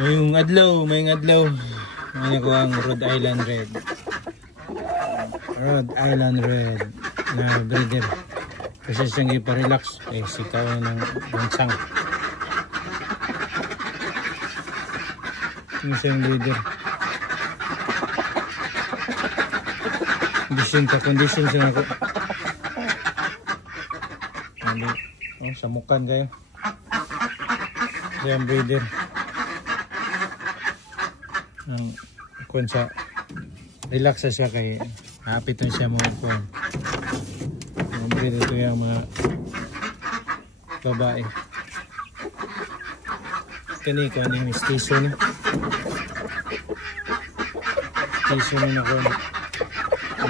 Ngayong adlaw, ano ko ang Rhode Island Red. Rhode Island Red na breeder. Kasi siyang iparelax. Eh, sikaw ng bansang. Ano siyang breeder. Condition siya ako. Oh, samukan kayo. Siyang breeder. Kung sa relax siya kay happy to siya mo kung breeder ito yung mga babae. Kani ko yung station na ko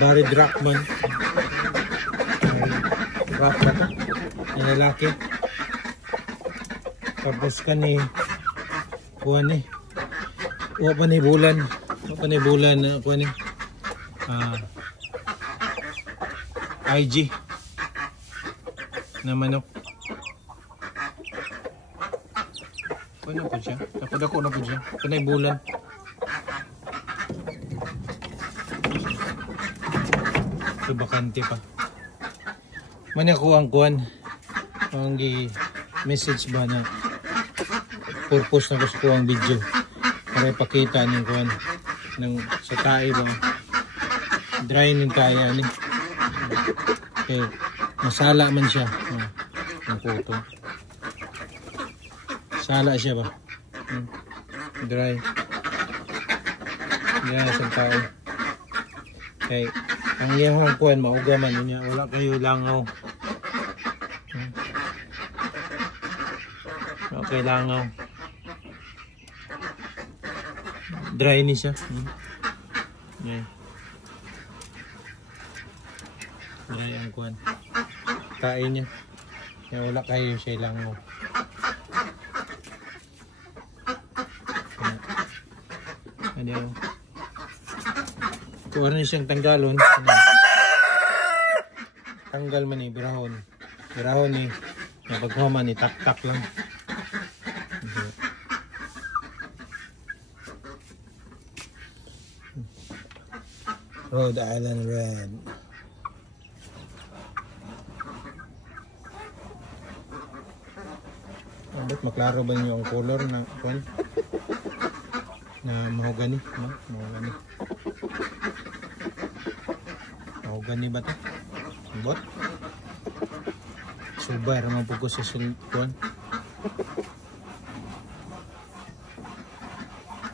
Barry Drachman rock na to yung lalaki. Tapos kani kuwan eh Wa pa ni bulan kuwan eh IG na manok. Ano po siya? Kapag ako na po siya. Kanay bulan. Ito bakante pa. Mani ako ang kuwan. Ang message ba na purpose na gusto ko ang video. Para ipakita niyo kuwan. Sa tae ba. Dry ng kaya ni. Okay. Masala man siya. Ang photo. Sala siya ba? Dry. Yan sa tao. Okay. Ang iyang kuwan, mauga man niya. Wala kayo langaw. Okay, langaw. Dry ni siya. Okay. Dry ang kuwan. Tae niya. Kaya wala kayo siya langaw. Ano? Kung ano siyang tanggalon. Tanggal man eh, birahon. Birahon eh. Napaghuman eh, tak-tak lang. Rhode Island Red. Ba't maklaro ba niyo ang color na kuwan? Na mahogani, no? Mahogani ba ito? Bot? Subar naman po ko sa kuwan.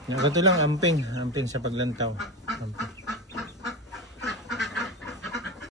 Ito lang amping sa paglantaw. Amping.